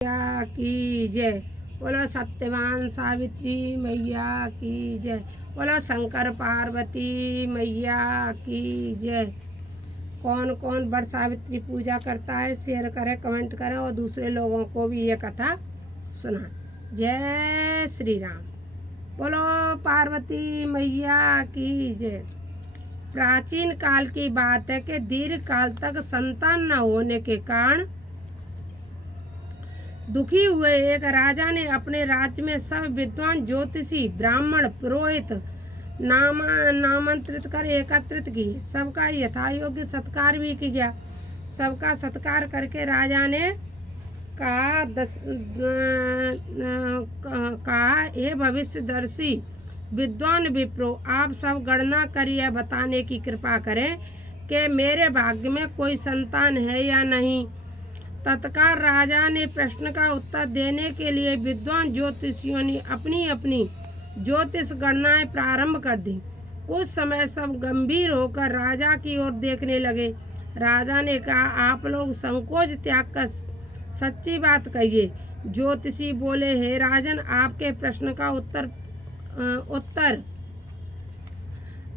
मैया की जय। बोलो सत्यवान सावित्री मैया की जय। बोलो शंकर पार्वती मैया की जय। कौन कौन बड़ सावित्री पूजा करता है शेयर करें, कमेंट करें और दूसरे लोगों को भी ये कथा सुना। जय श्री राम। बोलो पार्वती मैया की जय। प्राचीन काल की बात है कि दीर्घ काल तक संतान न होने के कारण दुखी हुए एक राजा ने अपने राज्य में सब विद्वान ज्योतिषी ब्राह्मण पुरोहित नामांतरित कर एकत्रित किए। सबका यथायोग्य सत्कार भी किया। सबका सत्कार करके राजा ने कहा हे भविष्यदर्शी विद्वान विप्रो, आप सब गणना कर यह बताने की कृपा करें कि मेरे भाग्य में कोई संतान है या नहीं। तत्काल राजा ने प्रश्न का उत्तर देने के लिए विद्वान ज्योतिषियों ने अपनी अपनी ज्योतिष गणनाएं प्रारंभ कर दी। कुछ समय सब गंभीर होकर राजा की ओर देखने लगे। राजा ने कहा, आप लोग संकोच त्याग कर सच्ची बात कहिए। ज्योतिषी बोले, हे राजन, आपके प्रश्न का उत्तर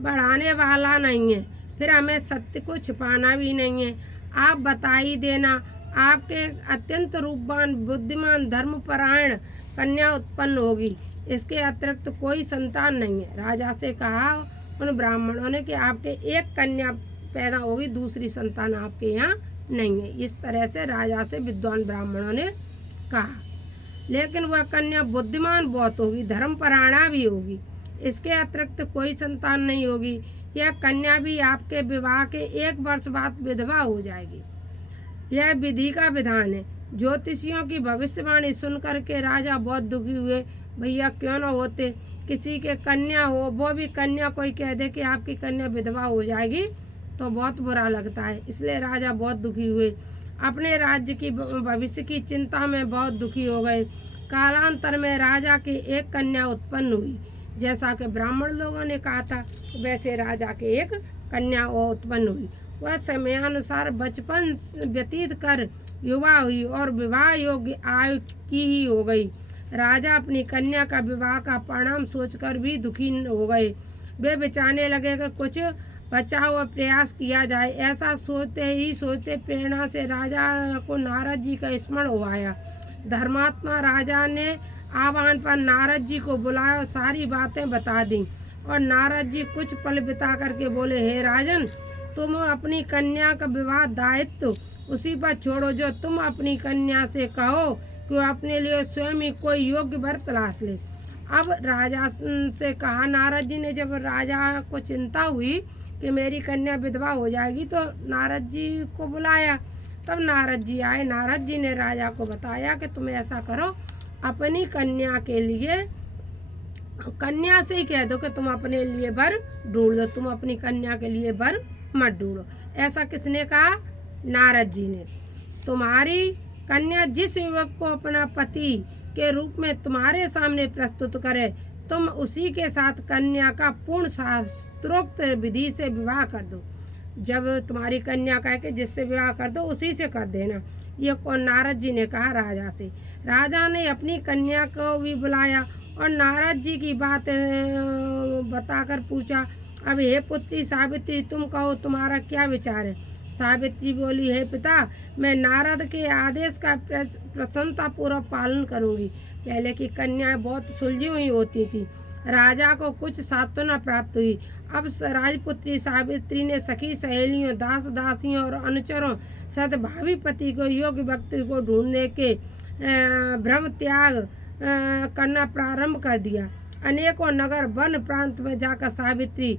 बढ़ाने वाला नहीं है, फिर हमें सत्य को छिपाना भी नहीं है। आप बता ही देना, आपके अत्यंत रूपवान बुद्धिमान धर्मपरायण कन्या उत्पन्न होगी, इसके अतिरिक्त कोई संतान नहीं है। राजा से कहा उन ब्राह्मणों ने कि आपके एक कन्या पैदा होगी, दूसरी संतान आपके यहाँ नहीं है। इस तरह से राजा से विद्वान ब्राह्मणों ने कहा, लेकिन वह कन्या बुद्धिमान बहुत होगी, धर्मपरायणा भी होगी, इसके अतिरिक्त कोई संतान नहीं होगी। यह कन्या भी आपके विवाह के 1 वर्ष बाद विधवा हो जाएगी। यह विधि का विधान है। ज्योतिषियों की भविष्यवाणी सुनकर के राजा बहुत दुखी हुए। भैया क्यों न होते, किसी के कन्या हो, वो भी कन्या कोई कह दे कि आपकी कन्या विधवा हो जाएगी तो बहुत बुरा लगता है। इसलिए राजा बहुत दुखी हुए, अपने राज्य की भविष्य की चिंता में बहुत दुखी हो गए। कालांतर में राजा की एक कन्या उत्पन्न हुई। जैसा कि ब्राह्मण लोगों ने कहा था, वैसे राजा के एक कन्या उत्पन्न हुई। वह समयानुसार बचपन व्यतीत कर युवा हुई और विवाह योग्य आयु की ही हो गई। राजा अपनी कन्या का विवाह का परिणाम सोचकर भी दुखी हो गए। वे विचारने लगे कि कुछ बचाव और प्रयास किया जाए। ऐसा सोचते प्रेरणा से राजा को नारद जी का स्मरण हो आया। धर्मात्मा राजा ने आह्वान पर नारद जी को बुलाया और सारी बातें बता दी। और नारद जी कुछ पल बिता करके बोले, हे राजन, तुम अपनी कन्या का विवाह दायित्व उसी पर छोड़ो जो तुम अपनी कन्या से कहो कि वह अपने लिए स्वयं ही कोई योग्य वर तलाश ले। अब राजा से कहा, नारद जी ने जब राजा को चिंता हुई कि मेरी कन्या विधवा हो जाएगी तो नारद जी को बुलाया। तब नारद जी आए। नारद जी ने राजा को बताया कि तुम ऐसा करो, अपनी कन्या के लिए कन्या से ही कह दो कि तुम अपने लिए वर ढूंढ दो, तुम अपनी कन्या के लिए वर मत ढूंढो। ऐसा किसने कहा? नारद जी ने। तुम्हारी कन्या जिस युवक को अपना पति के रूप में तुम्हारे सामने प्रस्तुत करे, तुम उसी के साथ कन्या का पूर्ण शास्त्रोक्त विधि से विवाह कर दो। जब तुम्हारी कन्या कहे कि जिससे विवाह कर दो उसी से कर देना। ये कौन? नारद जी ने कहा राजा से। राजा ने अपनी कन्या को भी बुलाया और नारद जी की बात बताकर पूछा, अब हे पुत्री सावित्री, तुम कहो तुम्हारा क्या विचार है? सावित्री बोली, हे पिता, मैं नारद के आदेश का प्रसन्नतापूर्वक पालन करूंगी। पहले की कन्याएं बहुत सुलझी हुई होती थी। राजा को कुछ सांत्वना प्राप्त हुई। अब राजपुत्री सावित्री ने सखी सहेलियों, दास दासियों और अनुचरों सहित भावी पति को योग्य व्यक्ति को ढूंढने के भ्रम त्याग करना प्रारंभ कर दिया। अनेकों नगर वन प्रांत में जाकर सावित्री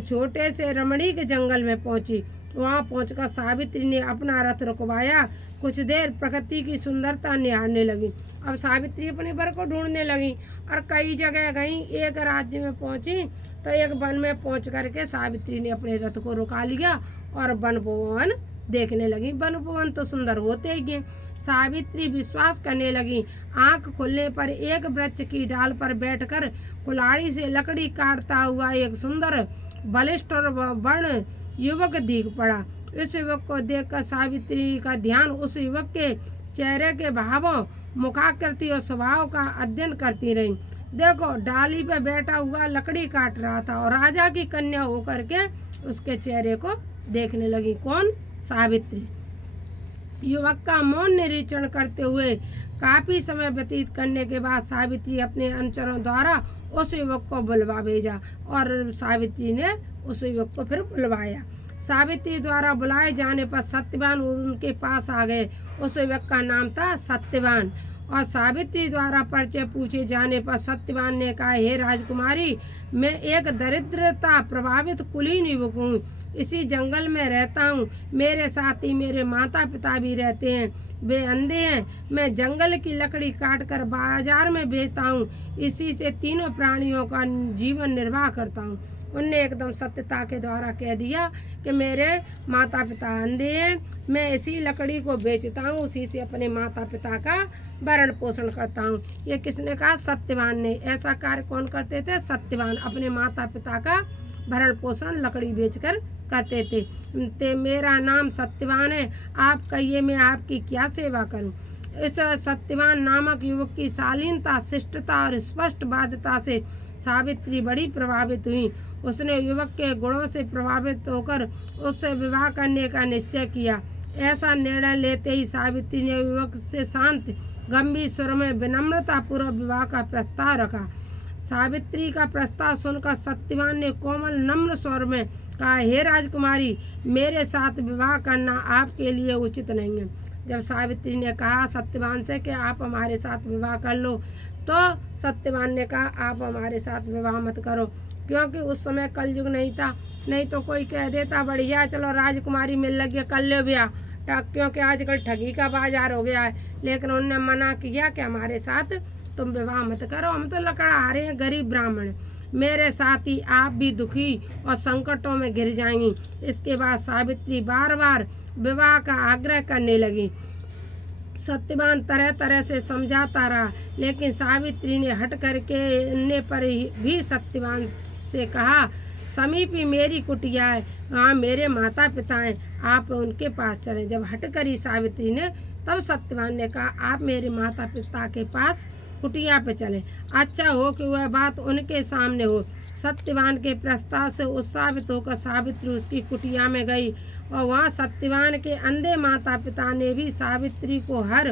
छोटे से रमणीक जंगल में पहुंची। वहां पहुंचकर सावित्री ने अपना रथ रुकवाया। कुछ देर प्रकृति की सुंदरता निहारने लगी। अब सावित्री अपने वर को ढूंढने लगी और कई जगह गई। एक राज्य में पहुंची तो एक वन में पहुंच करके सावित्री ने अपने रथ को रुका लिया और वन उपवन देखने लगी। वन उपवन तो सुंदर होते ही। सावित्री विश्वास करने लगी। आंख खुलने पर एक वृक्ष की डाल पर बैठकर कुल्हाड़ी से लकड़ी काटता हुआ एक सुंदर बलिष्ठ और वर्ण युवक दिख पड़ा। इस युवक को देखकर सावित्री का ध्यान उस युवक के चेहरे के भावों, मुखाकृति और स्वभाव का अध्ययन करती रही। देखो, डाली पे बैठा हुआ लकड़ी काट रहा था और राजा की कन्या होकर के उसके चेहरे को देखने लगी। कौन? सावित्री। युवक का मौन निरीक्षण करते हुए काफी समय व्यतीत करने के बाद सावित्री अपने अनुचरों द्वारा उस युवक को बुलवा भेजा और सावित्री ने उस युवक को फिर बुलवाया। सावित्री द्वारा बुलाए जाने पर सत्यवान उनके पास आ गए। उस युवक का नाम था सत्यवान और सावित्री द्वारा परिचय पूछे जाने पर सत्यवान ने कहा, हे राजकुमारी, मैं एक दरिद्रता प्रभावित कुलीन युवक हूँ। इसी जंगल में रहता हूँ। मेरे साथ ही मेरे माता पिता भी रहते हैं। वे अंधे हैं। मैं जंगल की लकड़ी काटकर बाजार में बेचता हूँ। इसी से तीनों प्राणियों का जीवन निर्वाह करता हूँ। उनने एकदम सत्यता के द्वारा कह दिया कि मेरे माता पिता अंधे हैं, मैं इसी लकड़ी को बेचता हूँ, उसी से अपने माता पिता का भरण पोषण करता हूँ। ये किसने कहा? सत्यवान ने। ऐसा कार्य कौन करते थे? सत्यवान अपने माता पिता का भरण पोषण लकड़ी बेचकर करते थे। मेरा नाम सत्यवान है, आप कहिए मैं आपकी क्या सेवा करूं? इस सत्यवान नामक युवक की शालीनता, शिष्टता और स्पष्ट बाध्यता से सावित्री बड़ी प्रभावित हुई। उसने युवक के गुणों से प्रभावित होकर उससे विवाह करने का निश्चय किया। ऐसा निर्णय लेते ही सावित्री ने युवक से शांत गंभीर स्वर में विनम्रता पूर्वक विवाह का प्रस्ताव रखा। सावित्री का प्रस्ताव सुनकर सत्यवान ने कोमल नम्र स्वर में कहा, हे राजकुमारी, मेरे साथ विवाह करना आपके लिए उचित नहीं है। जब सावित्री ने कहा सत्यवान से कि आप हमारे साथ विवाह कर लो, तो सत्यवान ने कहा, आप हमारे साथ विवाह मत करो, क्योंकि उस समय कलयुग नहीं था। नहीं तो कोई कह देता बढ़िया चलो राजकुमारी मिल लगी कर लो ब्याह, क्योंकि आजकल ठगी का बाजार हो गया है। लेकिन उन्होंने मना किया कि हमारे साथ तुम विवाह मत करो, हम तो लकड़हारे हैं, गरीब ब्राह्मण। मेरे साथ ही आप भी दुखी और संकटों में घिर जाएंगी। इसके बाद सावित्री बार बार विवाह का आग्रह करने लगी। सत्यवान तरह तरह से समझाता रहा, लेकिन सावित्री ने हट करके पर भी सत्यवान से कहा, समीप ही मेरी कुटिया है, वहाँ मेरे माता पिता हैं, आप उनके पास चलें। जब हट करी सावित्री ने, तब सत्यवान ने कहा, आप मेरे माता पिता के पास कुटिया पे चले। अच्छा हो कि वह बात उनके सामने हो। सत्यवान के प्रस्ताव से उत्साहित होकर सावित्री उसकी कुटिया में गई और वहाँ सत्यवान के अंधे माता पिता ने भी सावित्री को हर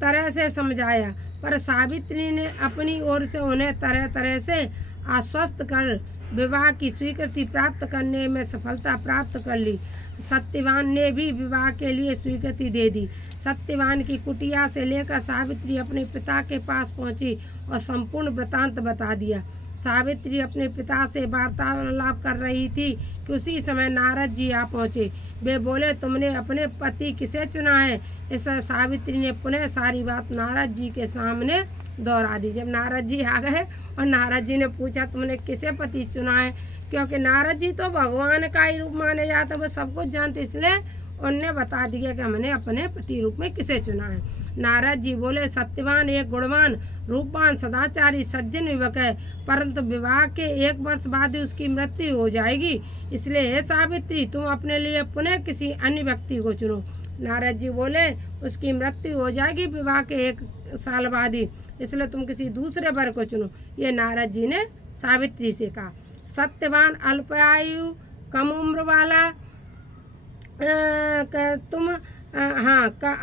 तरह से समझाया, पर सावित्री ने अपनी ओर से उन्हें तरह तरह से आश्वस्त कर विवाह की स्वीकृति प्राप्त करने में सफलता प्राप्त कर ली। सत्यवान ने भी विवाह के लिए स्वीकृति दे दी। सत्यवान की कुटिया से लेकर सावित्री अपने पिता के पास पहुंची और संपूर्ण वृतांत बता दिया। सावित्री अपने पिता से वार्तालाप कर रही थी कि उसी समय नारद जी आ पहुँचे। वे बोले, तुमने अपने पति किसे चुना है? इस पर सावित्री ने पुनः सारी बात नारद जी के सामने दोहरा दी। जब नारद जी आ गए और नारद जी ने पूछा, तुमने किसे पति चुना है? क्योंकि नारद जी तो भगवान का ही रूप माने जाते, वो सब कुछ जानते, इसलिए उनने बता दिया कि हमने अपने पति रूप में किसे चुना है। नारद जी बोले, सत्यवान एक गुणवान, रूपवान, सदाचारी, सज्जन युवक है, परंतु विवाह के 1 वर्ष बाद ही उसकी मृत्यु हो जाएगी। इसलिए हे सावित्री, तुम अपने लिए पुनः किसी अन्य व्यक्ति को चुनो। नारद जी बोले, उसकी मृत्यु हो जाएगी विवाह के 1 साल बाद ही, इसलिए तुम किसी दूसरे वर को चुनो। ये नारद जी ने सावित्री से कहा। सत्यवान अल्पायु कम उम्र वाला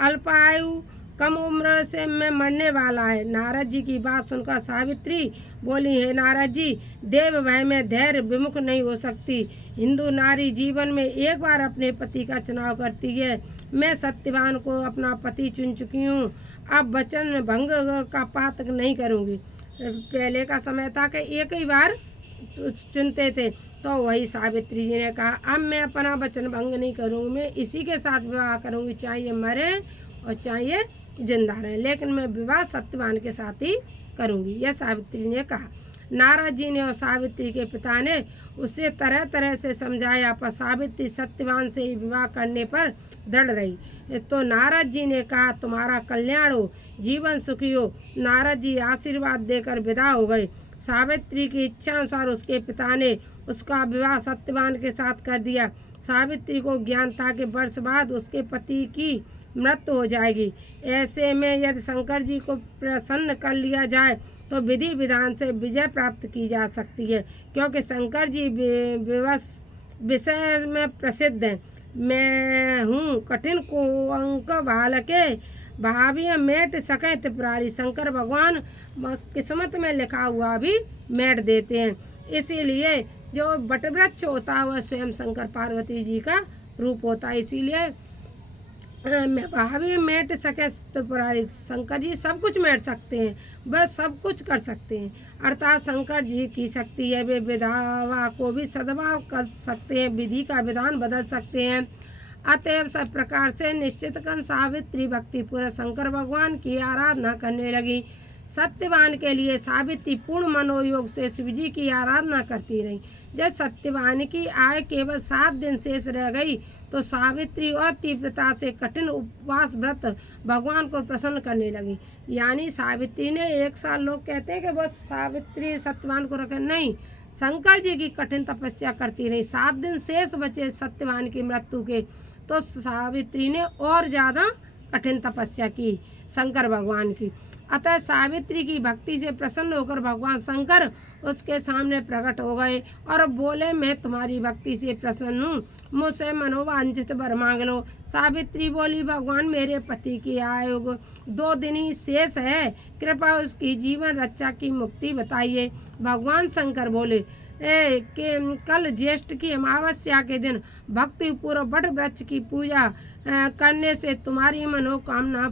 अल्पायु कम उम्र से मैं मरने वाला है। नारद जी की बात सुनकर सावित्री बोली, हे नारद जी, देव भय में धैर्य विमुख नहीं हो सकती। हिंदू नारी जीवन में 1 बार अपने पति का चुनाव करती है। मैं सत्यवान को अपना पति चुन चुकी हूँ, अब वचन भंग का पात्र नहीं करूँगी। पहले का समय था कि 1 ही बार चुनते थे, तो वही सावित्री जी ने कहा, अब मैं अपना वचन भंग नहीं करूँगी, मैं इसी के साथ विवाह करूँगी, चाहे मरे और चाहे जिंदा रहे, लेकिन मैं विवाह सत्यवान के साथ ही करूँगी। यह सावित्री ने कहा। नारद जी ने और सावित्री के पिता ने उसे तरह तरह से समझाया, पर सावित्री सत्यवान से ही विवाह करने पर दृढ़ रही। तो नारद जी ने कहा, तुम्हारा कल्याण हो, जीवन सुखी हो। नारद जी आशीर्वाद देकर विदा हो गए। सावित्री की इच्छा अनुसार उसके पिता ने उसका विवाह सत्यवान के साथ कर दिया। सावित्री को ज्ञान था कि वर्ष बाद उसके पति की मृत्यु हो जाएगी। ऐसे में यदि शंकर जी को प्रसन्न कर लिया जाए तो विधि विधान से विजय प्राप्त की जा सकती है, क्योंकि शंकर जी विषय में प्रसिद्ध हैं। मैं हूँ कठिन को अंक बालके भाभी मेट सके त्रिपुरारी। शंकर भगवान किस्मत में लिखा हुआ भी मेट देते हैं। इसीलिए जो वटवृक्ष होता है वह स्वयं शंकर पार्वती जी का रूप होता है। इसीलिए भाभी मेट सके त्रिपुरारी, शंकर जी सब कुछ मेट सकते हैं, वह सब कुछ कर सकते हैं। अर्थात शंकर जी की शक्ति है, वे विधावा को भी सद्भाव कर सकते हैं, विधि का विधान बदल सकते हैं। अतएव सब प्रकार से निश्चित कर सावित्री भक्ति पूर्वक शंकर भगवान की आराधना करने लगी। सत्यवान के लिए सावित्री पूर्ण मनोयोग से शिव जी की आराधना करती रही। जब सत्यवान की आयु केवल 7 दिन शेष रह गई तो सावित्री और तीव्रता से कठिन उपवास व्रत भगवान को प्रसन्न करने लगी। यानी सावित्री ने 1 साल, लोग कहते हैं कि वो सावित्री सत्यवान को रखे, नहीं, शंकर जी की कठिन तपस्या करती रही। 7 दिन शेष बचे सत्यवान की मृत्यु के, तो सावित्री ने और ज़्यादा कठिन तपस्या की शंकर भगवान की। अतः सावित्री की भक्ति से प्रसन्न होकर भगवान शंकर उसके सामने प्रकट हो गए और बोले, मैं तुम्हारी भक्ति से प्रसन्न हूँ, मुझसे मनोवांछित वर मांग लो। सावित्री बोली, भगवान मेरे पति की आयु 2 दिन ही शेष है, कृपा उसकी जीवन रक्षा की मुक्ति बताइए। भगवान शंकर बोले कि कल ज्येष्ठ की अमावस्या के दिन भक्ति पूर्व वट वृक्ष की पूजा करने से तुम्हारी मनोकामना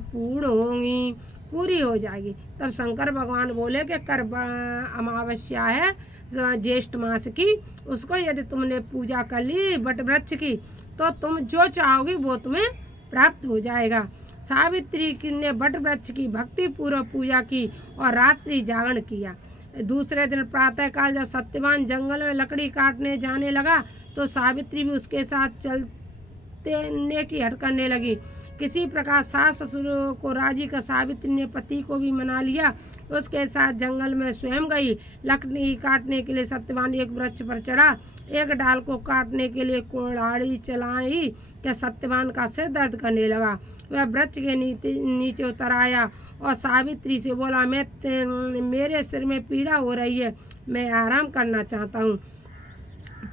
पूरी हो जाएगी। तब शंकर भगवान बोले कि कर अमावस्या है ज्येष्ठ मास की, उसको यदि तुमने पूजा कर ली वट वृक्ष की तो तुम जो चाहोगी वो तुम्हें प्राप्त हो जाएगा। सावित्री ने वट वृक्ष की भक्ति पूर्व पूजा की और रात्रि जागरण किया। दूसरे दिन प्रातःकाल जब सत्यवान जंगल में लकड़ी काटने जाने लगा तो सावित्री भी उसके साथ चलने की हट करने लगी। किसी प्रकार सास ससुर को राजी कर सावित्री ने पति को भी मना लिया, उसके साथ जंगल में स्वयं गई। लकड़ी काटने के लिए सत्यवान एक वृक्ष पर चढ़ा, एक डाल को काटने के लिए कुल्हाड़ी चलाई कि सत्यवान का सिर दर्द करने लगा। वह वृक्ष के नीचे उतर आया और सावित्री से बोला, मेरे सिर में पीड़ा हो रही है, मैं आराम करना चाहता हूँ।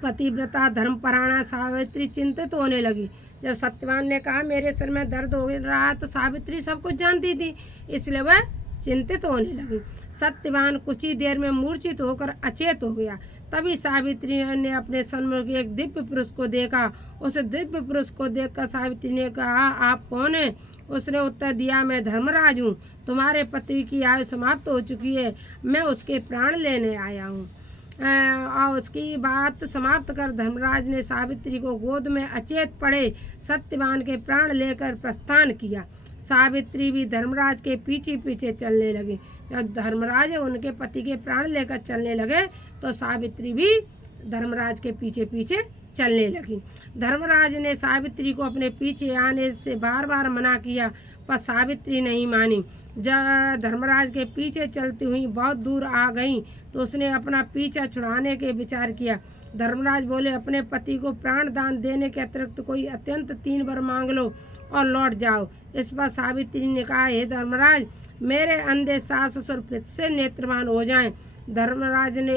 पतिव्रता धर्मपरायणा सावित्री चिंतित होने लगी। जब सत्यवान ने कहा मेरे सिर में दर्द हो रहा है तो सावित्री सब कुछ जानती थी, इसलिए वह चिंतित होने लगी। सत्यवान कुछ ही देर में मूर्छित होकर अचेत हो गया। तभी सावित्री ने अपने सन्मुख एक दिव्य पुरुष को देखा। उस दिव्य पुरुष को देखकर सावित्री ने कहा, आप कौन है? उसने उत्तर दिया, मैं धर्मराज हूँ, तुम्हारे पति की आयु समाप्त हो चुकी है, मैं उसके प्राण लेने आया हूँ। और उसकी बात समाप्त कर धर्मराज ने सावित्री को गोद में अचेत पड़े सत्यवान के प्राण लेकर प्रस्थान किया। सावित्री भी धर्मराज के पीछे पीछे चलने लगी। जब धर्मराज उनके पति के प्राण लेकर चलने लगे तो सावित्री भी धर्मराज के पीछे पीछे चलने लगी। धर्मराज ने सावित्री को अपने पीछे आने से बार बार मना किया, पर सावित्री नहीं मानी। जब धर्मराज के पीछे चलती हुई बहुत दूर आ गई तो उसने अपना पीछा छुड़ाने के विचार किया। धर्मराज बोले, अपने पति को प्राण दान देने के अतिरिक्त कोई अत्यंत 3 वर मांग लो और लौट जाओ। इस पर सावित्री ने कहा, हे धर्मराज, मेरे अंधे सास ससुर फिर से नेत्रवान हो जाएं। धर्मराज ने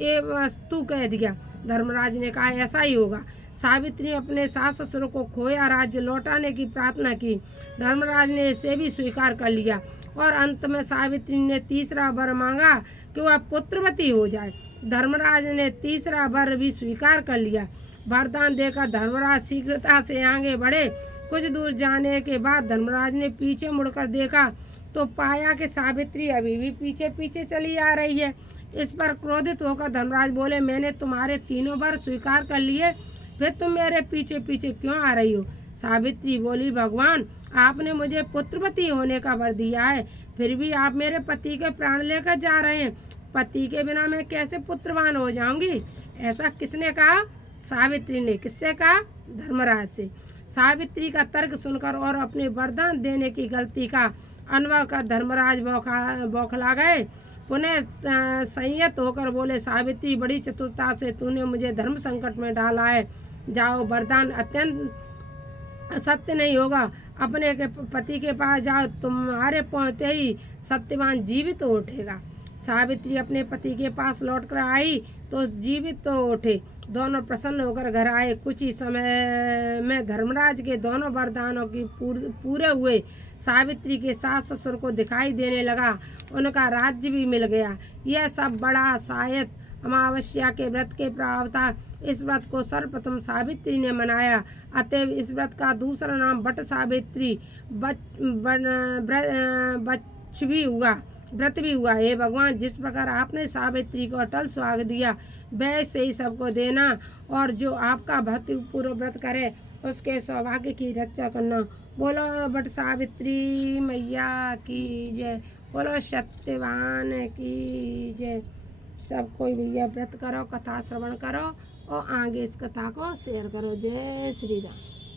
ए वस्तु कह दिया। धर्मराज ने कहा, ऐसा ही होगा। सावित्री ने अपने सास ससुर को खोया राज्य लौटाने की प्रार्थना की। धर्मराज ने इसे भी स्वीकार कर लिया और अंत में सावित्री ने तीसरा वर मांगा कि वह पुत्रवती हो जाए। धर्मराज ने तीसरा वर भी स्वीकार कर लिया। वरदान देकर धर्मराज शीघ्रता से आगे बढ़े। कुछ दूर जाने के बाद धर्मराज ने पीछे मुड़कर देखा तो पाया कि सावित्री अभी भी पीछे पीछे चली आ रही है। इस पर क्रोधित होकर धर्मराज बोले, मैंने तुम्हारे 3 वर स्वीकार कर लिए, फिर तुम मेरे पीछे पीछे क्यों आ रही हो? सावित्री बोली, भगवान, आपने मुझे पुत्रवती होने का वर दिया है, फिर भी आप मेरे पति के प्राण लेकर जा रहे हैं। पति के बिना मैं कैसे पुत्रवान हो जाऊंगी? ऐसा किसने कहा? सावित्री ने। किससे कहा? धर्मराज से। सावित्री का तर्क सुनकर और अपने वरदान देने की गलती का अनुभव कर धर्मराज बौखला गए। पुनः संयत होकर बोले, सावित्री, बड़ी चतुरता से तूने मुझे धर्म संकट में डाला है। जाओ, वरदान अत्यंत सत्य नहीं होगा। अपने के पति के पास जाओ, तुम्हारे पहुँचते ही सत्यवान जीवित हो उठेगा। सावित्री अपने पति के पास लौटकर आई तो जीवित तो उठे। दोनों प्रसन्न होकर घर आए। कुछ ही समय में धर्मराज के दोनों वरदानों की पूरे हुए। सावित्री के सास ससुर को दिखाई देने लगा, उनका राज्य भी मिल गया। यह सब बड़ा शायद अमावस्या के व्रत के प्रभाव था। इस व्रत को सर्वप्रथम सावित्री ने मनाया, अतएव इस व्रत का दूसरा नाम बट सावित्री व्रत भी हुआ। हे भगवान, जिस प्रकार आपने सावित्री को अटल स्वागत दिया, वैसे ही सबको देना, और जो आपका भक्तिपूर्वक व्रत करे उसके सौभाग्य की रक्षा करना। बोलो बट सावित्री मैया की जय, बोलो सत्यवान की जय। सब कोई भैया व्रत करो, कथा श्रवण करो और आगे इस कथा को शेयर करो। जय श्री राम।